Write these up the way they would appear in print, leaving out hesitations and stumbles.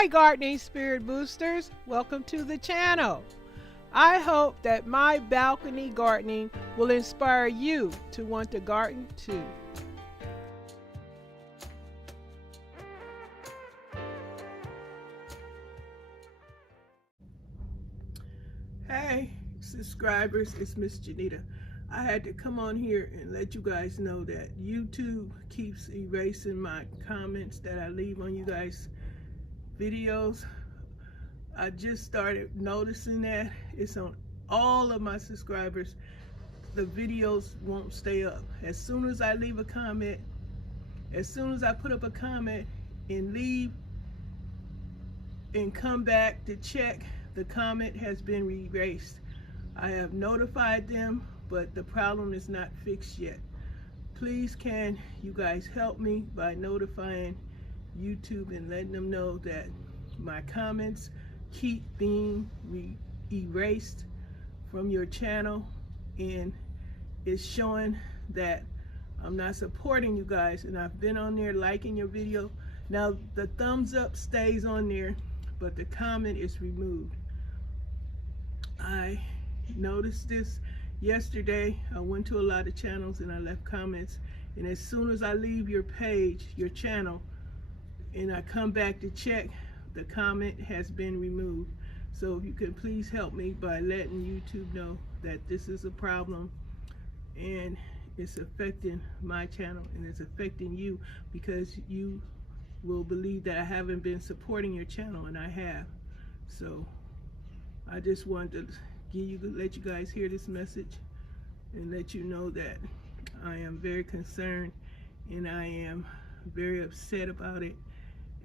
Hi gardening spirit boosters, welcome to the channel. I hope that my balcony gardening will inspire you to want to garden too. Hey subscribers, it's Miss Janita. I had to come on here and let you guys know that YouTube keeps erasing my comments that I leave on you guys' videos. I just started noticing that it's on all of my subscribers. The videos won't stay up. As soon as I leave a comment, as soon as I put up a comment and leave and come back to check, the comment has been erased. I have notified them, but the problem is not fixed yet. Please can you guys help me by notifying YouTube and letting them know that my comments keep being erased from your channel, and it's showing that I'm not supporting you guys. And I've been on there liking your video. Now the thumbs up stays on there, but the comment is removed. I noticed this yesterday. I went to a lot of channels and I left comments, and as soon as I leave your page, your channel, and I come back to check, the comment has been removed. So if you could please help me by letting YouTube know that this is a problem and it's affecting my channel and it's affecting you, because you will believe that I haven't been supporting your channel, and I have. So I just wanted to let you guys hear this message and let you know that I am very concerned and I am very upset about it.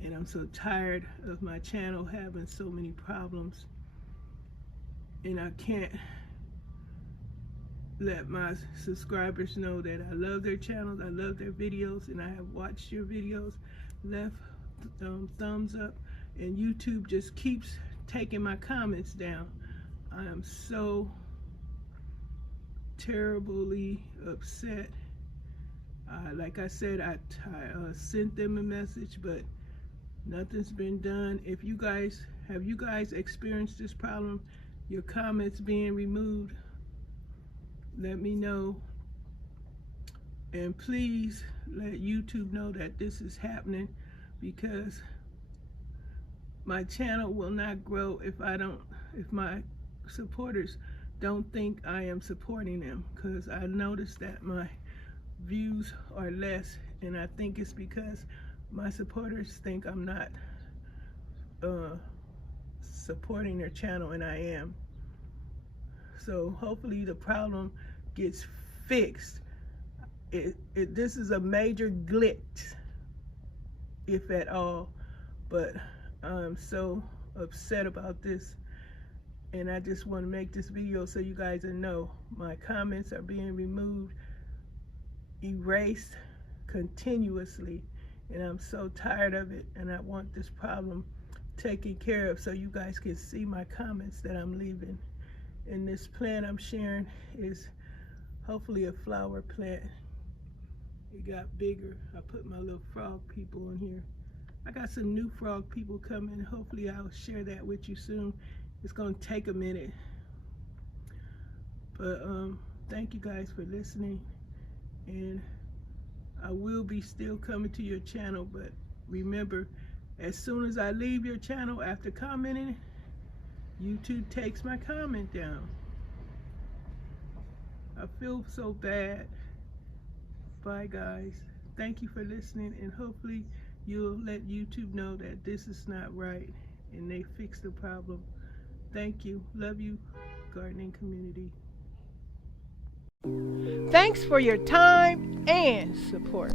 And I'm so tired of my channel having so many problems, and I can't let my subscribers know that I love their channels, I love their videos, and I have watched your videos, left thumbs up, and YouTube just keeps taking my comments down. I am so terribly upset. Like I said, I sent them a message, but nothing's been done. If you guys have experienced this problem, your comments being removed, let me know. And please let YouTube know that this is happening, because my channel will not grow if my supporters don't think I am supporting them, because I noticed that my views are less, and I think it's because my supporters think I'm not supporting their channel, and I am. So hopefully the problem gets fixed. This is a major glitch, if at all, but I'm so upset about this, and I just want to make this video so you guys know my comments are being removed, erased continuously, and I'm so tired of it, and I want this problem taken care of so you guys can see my comments that I'm leaving. And this plant I'm sharing is hopefully a flower plant. It got bigger. I put my little frog people in here. I got some new frog people coming. Hopefully I'll share that with you soon. It's gonna take a minute, but thank you guys for listening, and I will be still coming to your channel. But remember, as soon as I leave your channel after commenting, YouTube takes my comment down. I feel so bad. Bye guys. Thank you for listening, and hopefully you'll let YouTube know that this is not right and they fix the problem. Thank you. Love you, gardening community. Thanks for your time and support.